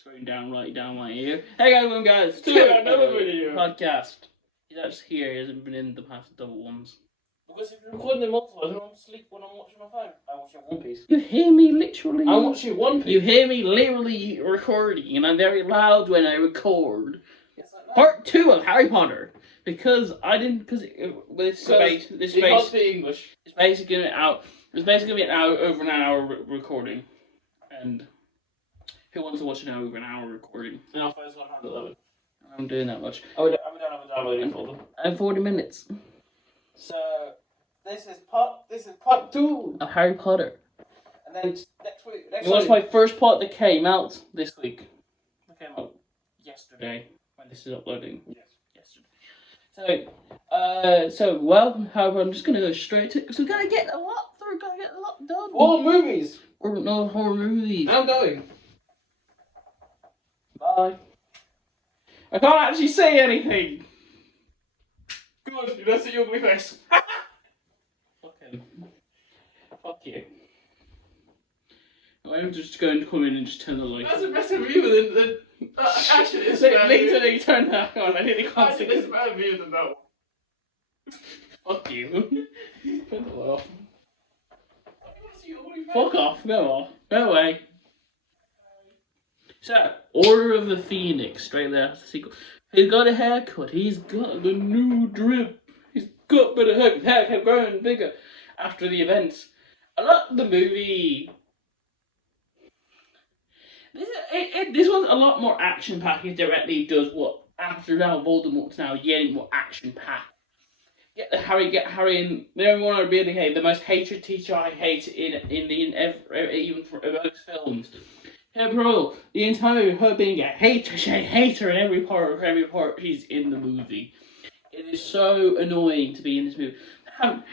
scrolling down right down my ear. Hey everyone, guys, to another video podcast. He's actually here. He hasn't been in the past double ones. Because if you're recording them multiple, I don't sleep when I'm watching my phone. I'm watching One Piece. You hear me literally? I'm watching One Piece. You hear me literally recording, and I'm very loud when I record. Yes, I know. Part 2 of Harry Potter. Because I didn't, this you can't speak English. It's basically an hour, over an hour recording, and who wants to watch an hour over an hour recording? And our phone's 111. I'm doing that much. We don't have a downloading folder. I have 40 minutes. So this is part 2 of Harry Potter. And then next week. It was my first part that came out this week. It came out yesterday when this is uploading. Yes. However, I'm just gonna go straight to, because we're gonna get a lot through, gotta get a lot done. Horror movies. Or no horror movies. I'm going. Bye. I can't actually say anything. Good. That's your ugly face. Fuck him. Fuck you. I'm just going to come in and just turn the light. That's a better view than actually, it's a literally turn that on. I really can't see. It's a better view than that one. Fuck you. Turn the light off. Fuck Fuck off. Go off. Go away. So, Order of the Phoenix, straight there after the sequel. He's got a haircut. He's got the new drip. He's got a bit of hair kept growing bigger after the events. I like the movie. This one's a lot more action packed. It directly does what after now Voldemort's now getting more action packed. Get Harry in. The only one I really hate, the most hated teacher I hate even for most films. Her bro, the entire her being a hater in every part she's in the movie. It is so annoying to be in this movie.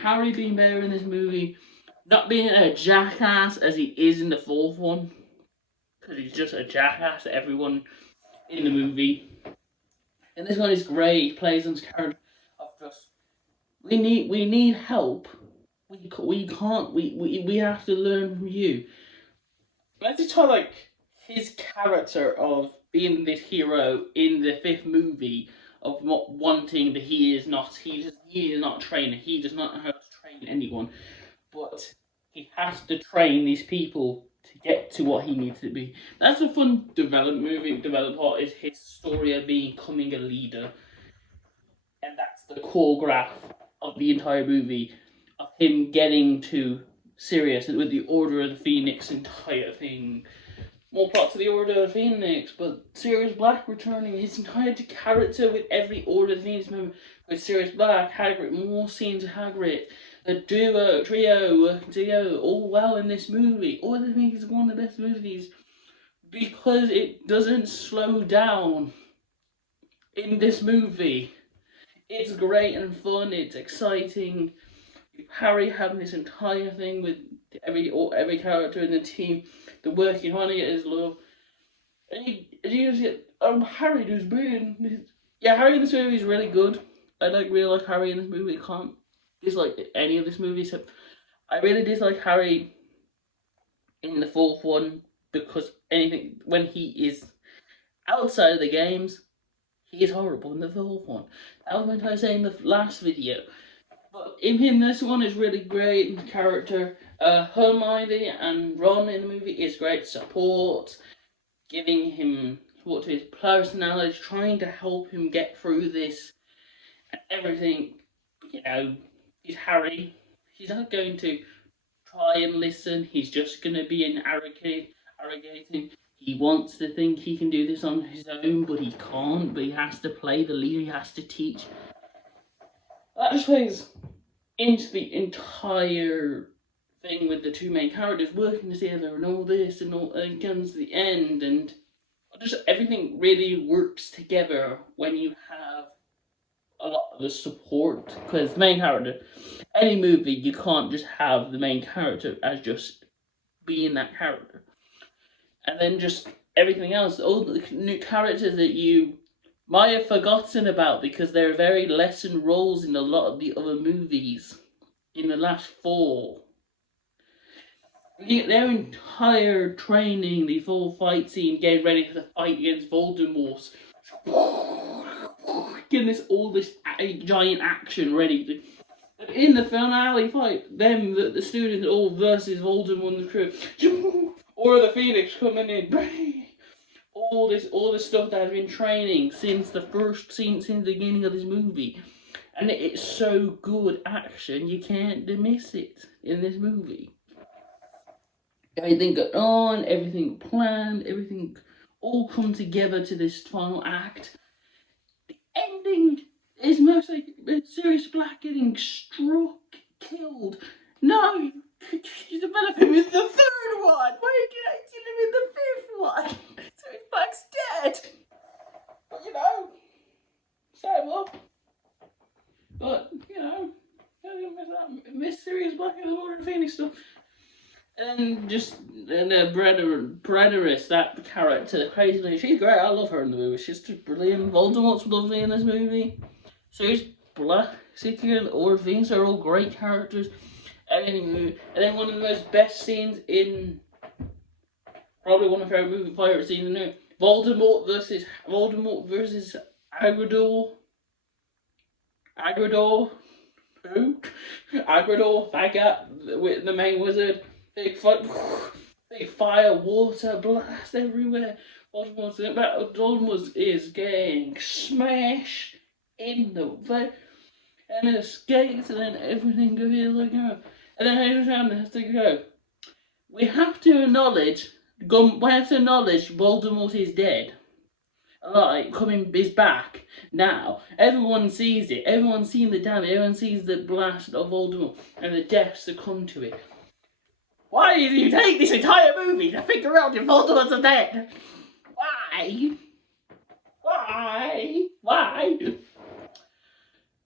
Harry being better in this movie, not being a jackass as he is in the fourth one. Because he's just a jackass to everyone in the movie. And this one is great. He plays on his character of just we need help. We can't. We have to learn from you. Let's just try his character of being this hero in the fifth movie of not wanting that he is not a trainer. He does not know how to train anyone, but he has to train these people to get to what he needs to be. That's a fun development part is his story of becoming a leader. And that's the core graph of the entire movie, of him getting to Sirius with the Order of the Phoenix entire thing. More plot to the Order of the Phoenix, but Sirius Black returning, his entire character with every Order of the Phoenix member, with Sirius Black, Hagrid, more scenes of Hagrid. The trio working together all well in this movie. All I think is one of the best movies because it doesn't slow down in this movie. It's great and fun, it's exciting. Harry having this entire thing with every character in the team, the working on it is love. And you just get Harry does brilliant. Yeah, Harry in this movie is really good. I really like Harry in this movie. I can't dislike any of this movie, so I really dislike Harry in the fourth one because when he is outside of the games, he is horrible in the fourth one. That was what I was saying in the last video. But in this one is really great in character. Hermione and Ron in the movie is great support, giving him support to his personality, trying to help him get through this and everything. You know, he's Harry. He's not going to try and listen. He's just going to be arrogating. He wants to think he can do this on his own, but he can't. But he has to play the leader. He has to teach. That just plays into the entire thing with the two main characters working together and all this and it comes to the end, and just everything really works together when you have a lot of the support. Because the main character, any movie, you can't just have the main character as just being that character. And then just everything else, all the new characters that you might have forgotten about because they're very lesson roles in a lot of the other movies in the last 4. Their entire training, the full fight scene, getting ready for the fight against Voldemort, getting all this giant action ready. In the finale fight, the students all versus Voldemort and the crew, or the Phoenix coming in, all this stuff that has been training since the beginning of this movie, and it's so good action you can't miss it in this movie. Everything going on, everything planned, everything all come together to this final act. The ending is mostly Sirius Black getting struck, killed. No, she's developing with the third one. Why did I kill him with the fifth one? Sirius Black's dead. But set him up. But I miss Sirius Black and the Order of Phoenix stuff. And the Predatoress, that character, the crazy lady, she's great. I love her in the movie. She's just brilliant. Voldemort's lovely in this movie. Sirius Black, City and Order of Phoenix are all great characters. Everything. And then one of the most best scenes in probably one of my favorite pirate scenes in there. Voldemort versus Agrador. Who? Agrador, that guy with the main wizard. Big fire, water, blast everywhere. Voldemort is getting smashed in the face, and it escapes, and then everything goes like that. And then Abraham has to go. We have to acknowledge Voldemort is dead. Is back now. Everyone sees it. Everyone's seen the damage. Everyone sees the blast of Voldemort and the deaths that come to it. Why did you take this entire movie to figure out if Voldemort's dead? Why?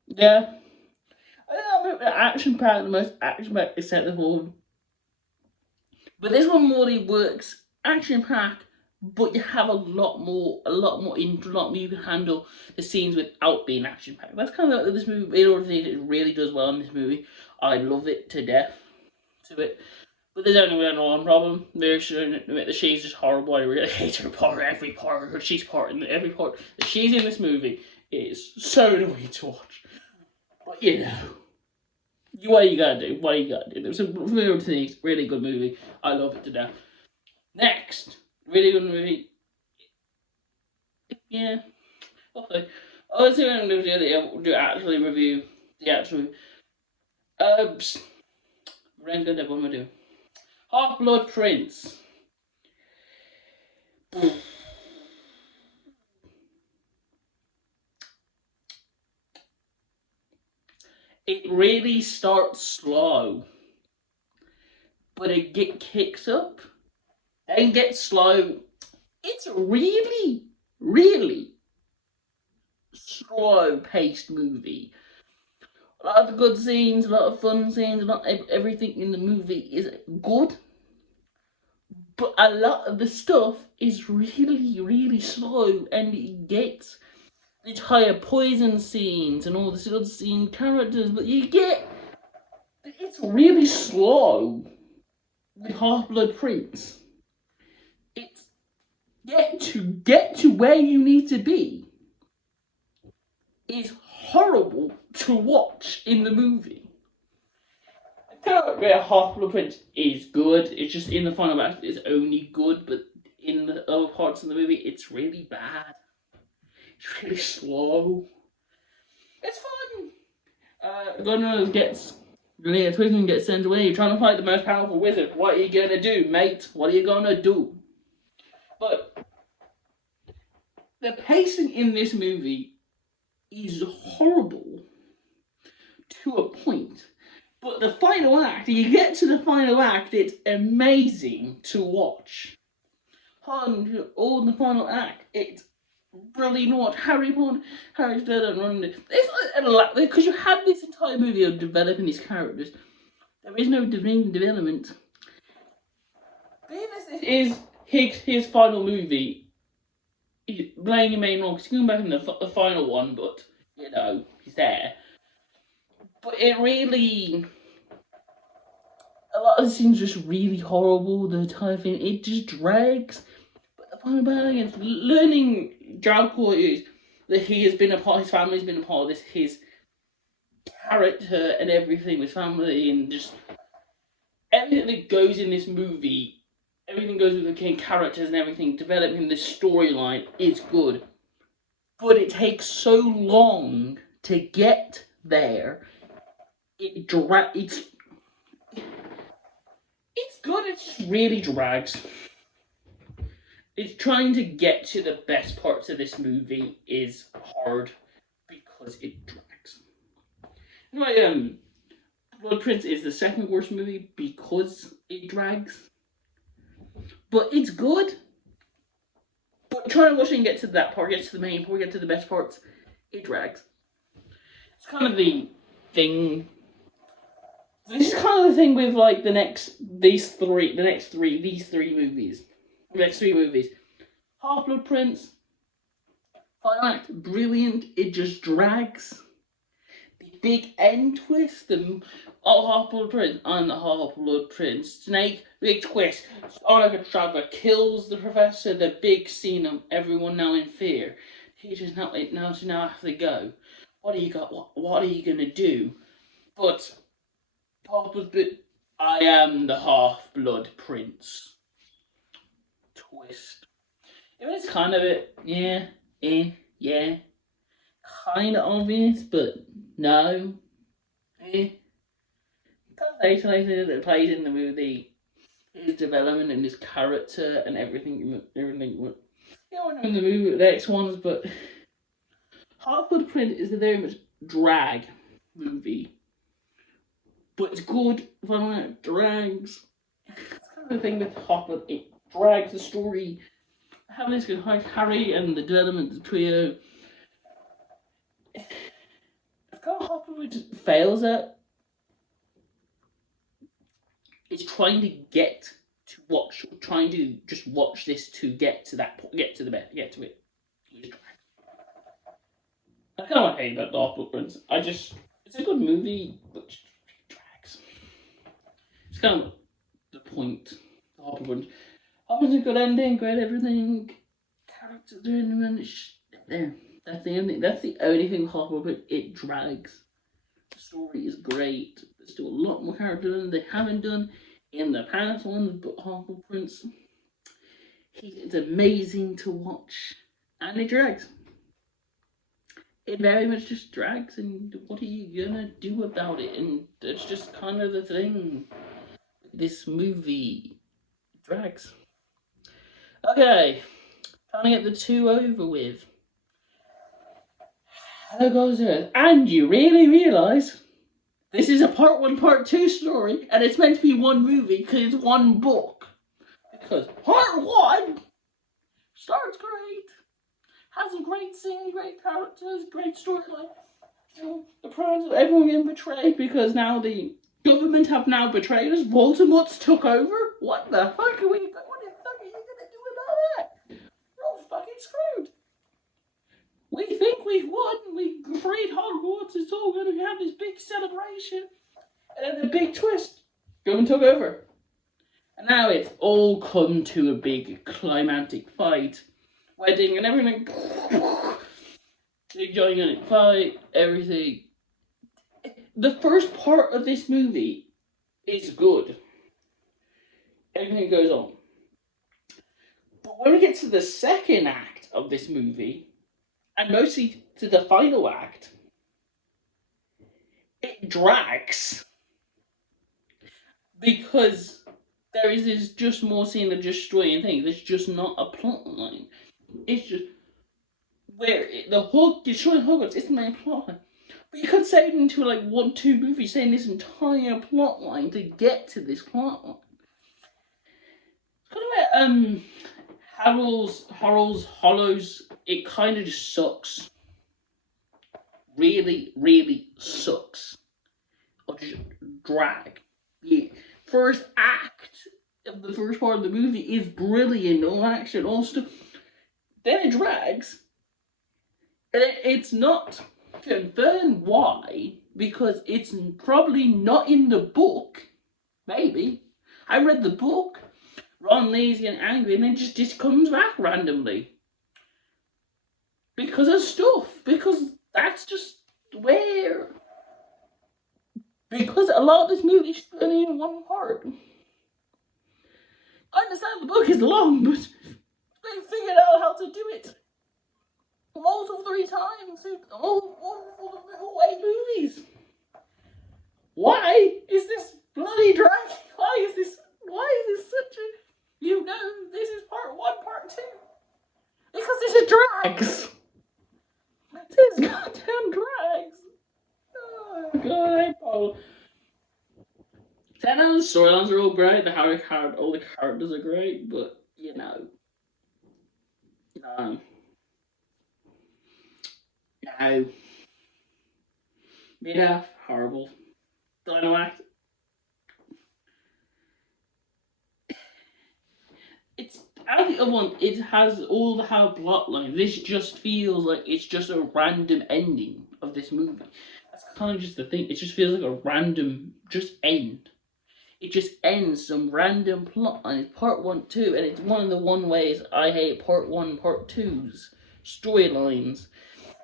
Yeah. I think the action part, the most action packed except the whole. But this one really works action packed, but you have a lot more you can handle the scenes without being action packed. That's kind of like this movie. It really does well in this movie. I love it to death. But there's only one problem. She's just horrible. I really hate her part. Every part that she's in this movie is so annoying to watch. But what you gotta do? There's some weird things. Really good movie. I love it to death. Next, really good movie. Yeah. Okay. Let's see what I'm gonna do. Actually review the actual. What am I gonna do? Half-Blood Prince. It really starts slow, but it kicks up, then gets slow. It's a really, really slow-paced movie. A lot of good scenes, a lot of fun scenes, everything in the movie is good. But a lot of the stuff is really, really slow, and it gets the entire poison scenes and all this other scene characters, but it's really slow with Half-Blood Prince. It's get to where you need to be is horrible to watch in the movie. The character of Half-Blood Prince is good. It's just in the final act it's only good, but in the other parts of the movie it's really bad. It's really slow. It's fun. Gunnar gets Twigman gets sent away. You're trying to fight the most powerful wizard. What are you gonna do, mate? What are you gonna do? But the pacing in this movie is horrible to a point. But the final act, you get to the final act, it's amazing to watch. All in the final act, it's brilliant. What Harry's dead and running it. It's because you have this entire movie of developing these characters. There is no development. This is his final movie. He's playing your main role because he's going back in the final one, but he's there. But it really a lot of the scenes just really horrible. The entire thing, it just drags. But the point about it is learning Draco is that he has been a part. His family's been a part of this. His character and everything, his family, and just everything that goes in this movie. Everything goes with the king characters and everything. Developing this storyline is good, but it takes so long to get there. It's good. It just really drags. It's trying to get to the best parts of this movie is hard because it drags. Anyway, Blood Prince is the second worst movie because it drags. But it's good. But try to watch it and get to that part, get to the main part, get to the best parts, it drags. It's kind of the thing. This is kind of the thing with like these three movies. The next three movies. Half-Blood Prince, final act, brilliant, it just drags. The big end twist, Half-Blood Prince, I'm the Half-Blood Prince. Snake, big twist. Sonic Traveler kills the professor, the big scene of everyone now in fear. He just now have to go. What are you gonna do? But I am the Half-Blood Prince. Twist. I mean, it's kind of it, yeah, kind of obvious, but no, That's anything that plays in the movie, his development and his character and everything. Yeah, I know in the movie, the next ones, but Half-Blood Prince is a very much drag movie, but it's good. Fun, it drags. It's kind of the thing with Half-Blood. It drags the story. Having this good Harry and the development of the trio. I've got Half-Blood fails at. It's trying to just watch this to get to that point, get to the best, get to it. I kind of want to hate about Half-Blood Prince. It's a good movie, but it drags. It's kind of the point. Half-Blood Prince. Half-Blood Prince, good ending, great everything. Characters doing them, and it's there. That's the only thing with Half-Blood Prince. It drags. The story is great. There's still a lot more character than they haven't done in the past ones, but Half-Blood Prince, it's amazing to watch, and it drags. It very much just drags, and what are you gonna do about it? And that's just kind of the thing. This movie drags. Okay, trying to get the 2 over with. Hello, goes Earth, and you really realise this is a part 1, part 2 story, and it's meant to be one movie because it's one book. Because part 1 starts great, has a great scene, great characters, great storyline. The problems of everyone getting betrayed because now the government have now betrayed us. Voldemort's took over. What the fuck are you gonna do about that? We're all fucking screwed. We think we've won, we freed Hogwarts, it's all going to have this big celebration. And then the big twist, government took over. And now it's all come to a big climactic fight. Wedding and everything. Big gigantic fight, everything. The first part of this movie is good. Everything goes on. But when we get to the second act of this movie, and mostly to the final act, it drags. Because there is just more scene of just destroying things. It's just not a plot line. It's just where destroying Hogwarts is the main plot line. But you could say it into like 1-2 movies, saying this entire plot line to get to this plot line. Kind of like Hollows, it kind of just sucks. Really, really sucks. Or just drag. The first act of the first part of the movie is brilliant, all action, all stuff. Then it drags. And it's not confirmed why, because it's probably not in the book. Maybe. I read the book. Ron lazy and angry, and then just comes back randomly. Because of stuff. Because that's just where. Because a lot of this movie is only in one part. I understand the book is long, but they figured out how to do it. Multiple 3 times. Multiple 8 movies. Why is this bloody drag? Why is this such a... You know, this is part 1, part 2. Because this is drags. This is goddamn drags. Oh god, I Paul. The storylines are all great. All the characters are great, but you know, no. Yeah, horrible. Dynamite. It's out of the other one. It has all the how plot line. This just feels like it's just a random ending of this movie. That's kind of just the thing. It just feels like a random just end. It just ends some random plot line. It's part 1, 2, and it's one of the ways I hate part 1, part 2's storylines.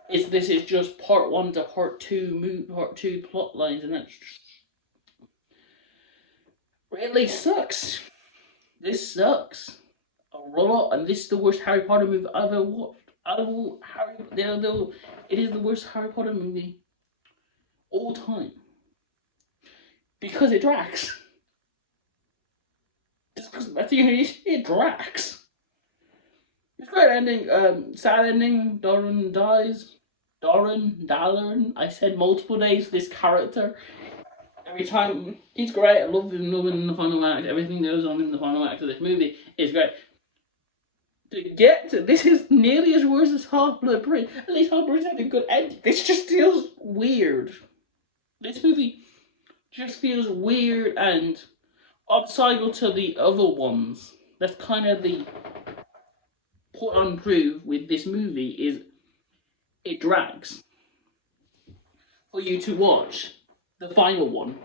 This is just part 1 to part 2 plot lines, and that's just really sucks. This sucks a lot, and this is the worst Harry Potter movie I've ever watched. It is the worst Harry Potter movie all time because it drags. Just because that's the only issue. It drags. It's a great ending. Sad ending. Doran dies. Dallin. I said multiple days. This character. Every time he's great. I love him. In the final act. Everything that goes on in the final act of this movie is great. To get to this is nearly as worse as Half-Blood Prince. At least Half-Blood Prince had a good ending. This just feels weird. This movie just feels weird and obstacle to the other ones. That's kind of the put on proof with this movie is it drags for you to watch the final one.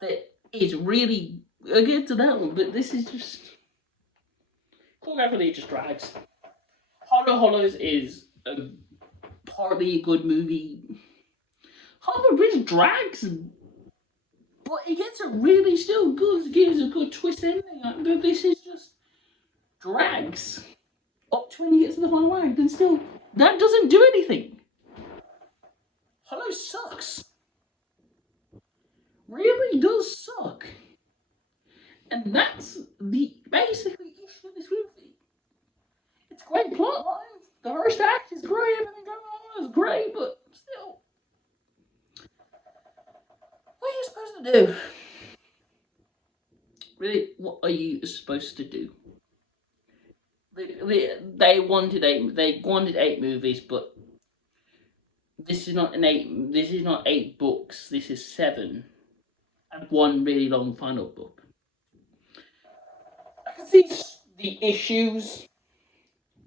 That is really I'll get to that one, but this is just choreography just drags. Hollow Hollows is partly a good movie. Hollow Bridge drags. But it gets a really still good, gives a good twist ending. But this is just drags up to when you get to the final act, and still that doesn't do anything. Hollow sucks. Really does suck. And that's the basically issue of this movie. It's great plot line. The first act is great. Everything going on is great, but still. What are you supposed to do? Really, what are you supposed to do? They wanted 8 movies, but this is not 8. This is not 8 books. This is 7, and 1 really long final book. I can see the issues.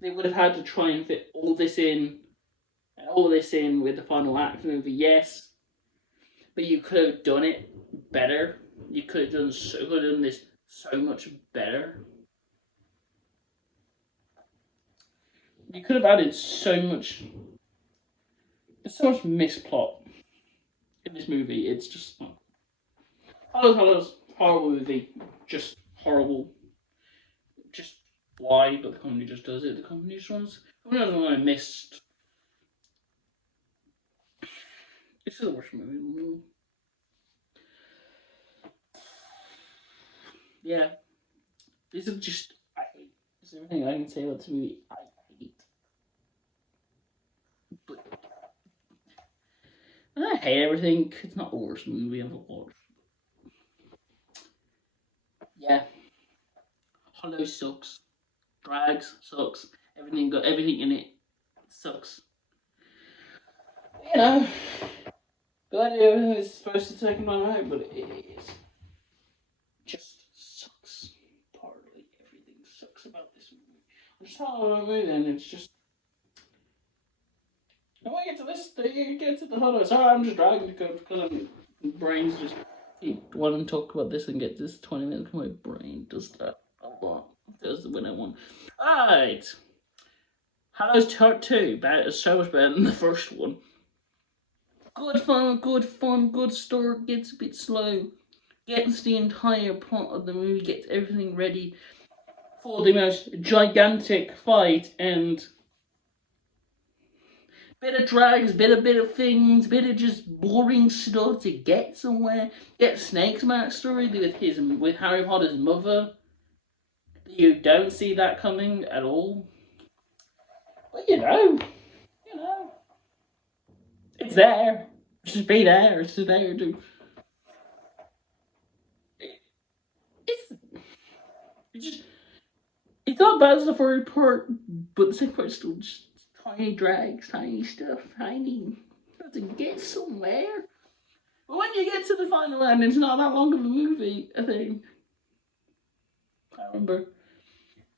They would have had to try and fit all this in with the final act movie. Yes. But you could have done it better. You could have done this so much better. You could have added so much. There's so much misplot in this movie. It's just Hollows, horrible movie. Just horrible. Just why? But the company just does it. The company just runs. Who knows what I missed? This is the worst movie. Yeah. This is just I hate. There's everything I can say about this movie I hate. But I hate everything. It's not the worst movie I've ever watched. Yeah. Hollow sucks. Drags sucks. Everything in it sucks. You know. Glad everything is supposed to take my out, but it is. Just sucks. Partly everything sucks about this movie. I'm just talking about a movie and it's just. When I get to this, you get to the Hollow. Sorry, I'm just dragging because my brain's just keep wanting to talk about this and get this 20 minutes. My brain does that a lot. Does when I want. Alright. Hallow's Part 2 is so much better than the first one. Good fun, good story, gets a bit slow. Gets the entire plot of the movie, gets everything ready for the most gigantic fight, and bit of drags, bit of things, bit of just boring stuff to get somewhere. Get Snake's backstory with Harry Potter's mother. You don't see that coming at all. But you know, it's there. It's just be there. It's just there, dude. It's not bad as the first part, but the second part's still just tiny drags, tiny stuff, tiny. To get somewhere. But when you get to the final end, it's not that long of a movie, I think. I remember.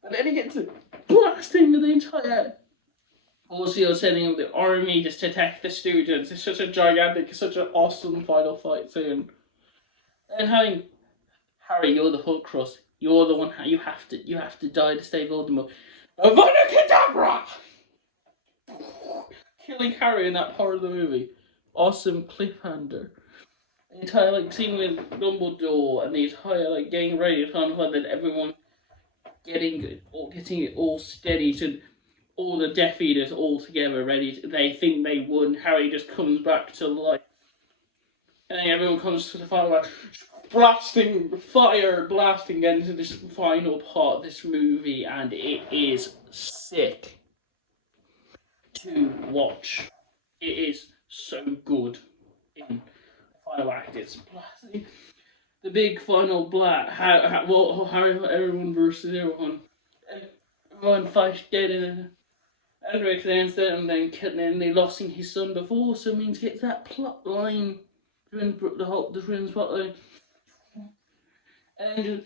But then you get to blasting the entire. Also, setting up the army just to attack the students. It's such a gigantic, such an awesome final fight scene. And having Harry, you're the Horcrux. You're the one. You have to die to save Voldemort. Avada Kedavra! Killing Harry in that part of the movie. Awesome cliffhanger. The entire scene with Dumbledore and the entire getting ready to find out that everyone getting it all steady to all the Death Eaters all together ready. They think they won. Harry just comes back to life, and then everyone comes to the final blasting into this final part of this movie, and it is sick to watch. It is so good in the final act. It's blasting. The big final Harry, everyone versus everyone. Everyone fights dead in Edric and then they lost his son before, so it means gets that plot line the twins plot line. And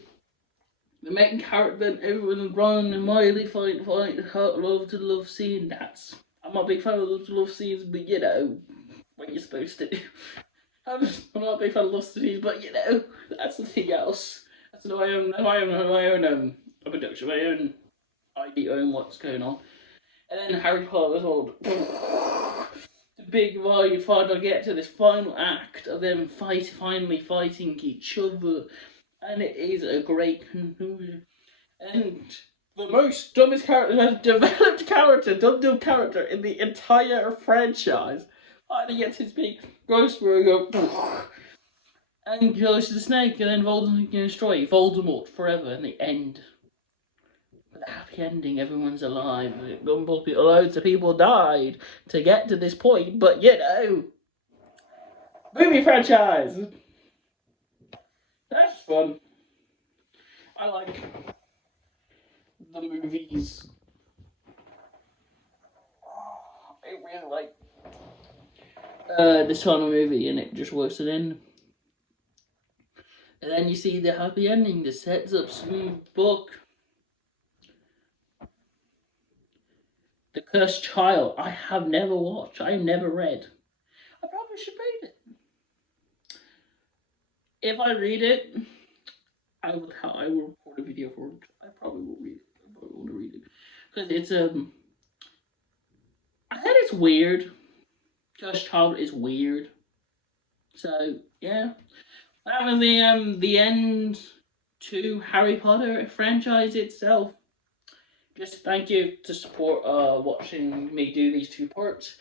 the main character and everyone Ron and Miley fight love scene. I'm not a big fan of love scenes, but what you're supposed to do. I'm not a big fan of love scenes, but that's the thing else. That's my own production, my own idea on what's going on. And then Harry Potter as well. The big final get to this final act of them finally fighting each other, and it is a great conclusion. And the most dumbest character, the most developed character in the entire franchise finally gets his big ghost go and goes to the snake, and then Voldemort can destroy Voldemort forever in the end. With a happy ending, everyone's alive. Loads of people died to get to this point, but movie franchise. That's fun. I like the movies. I really like this kind of movie, and it just works it in. And then you see the happy ending that sets up some book. The Cursed Child. I have never watched. I never read. I probably should read it. If I read it, I will record a video for it. I probably will read it. I probably want to read it because it's I heard it's weird. Cursed Child is weird. So yeah, that was the end to Harry Potter franchise itself. Just thank you to support watching me do these 2 parts.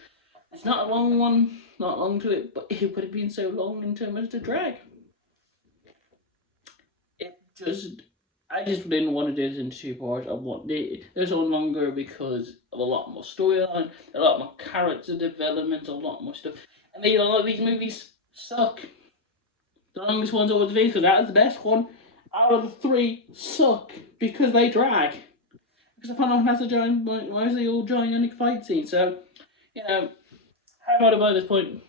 It's not a long one, not long to it, but it would have been so long in terms of the drag. I just didn't want to do this in 2 parts. I want this one longer because of a lot more storyline, a lot more character development, a lot more stuff. And a lot of these movies suck. The longest one's always the because that is the best one. Out of the 3 suck because they drag. Because the final one has a giant, mostly all gigantic fight scene. So, Harry Potter by this point,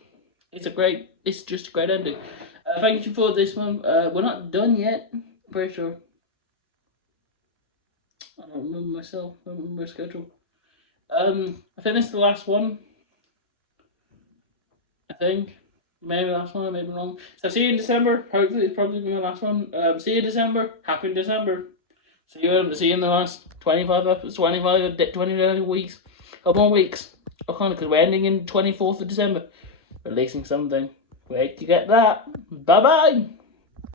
it's just a great ending. Thank you for this one. We're not done yet. Pretty sure. I don't remember myself. I don't remember my schedule. I think this is the last one. I think. Maybe last one, maybe wrong. So see you in December. Hopefully it's probably my last one. See you in December. Happy December. See you in the last 20 weeks. Couple more weeks. Okay, because we're ending in 24th of December. Releasing something. Wait to get that. Bye bye.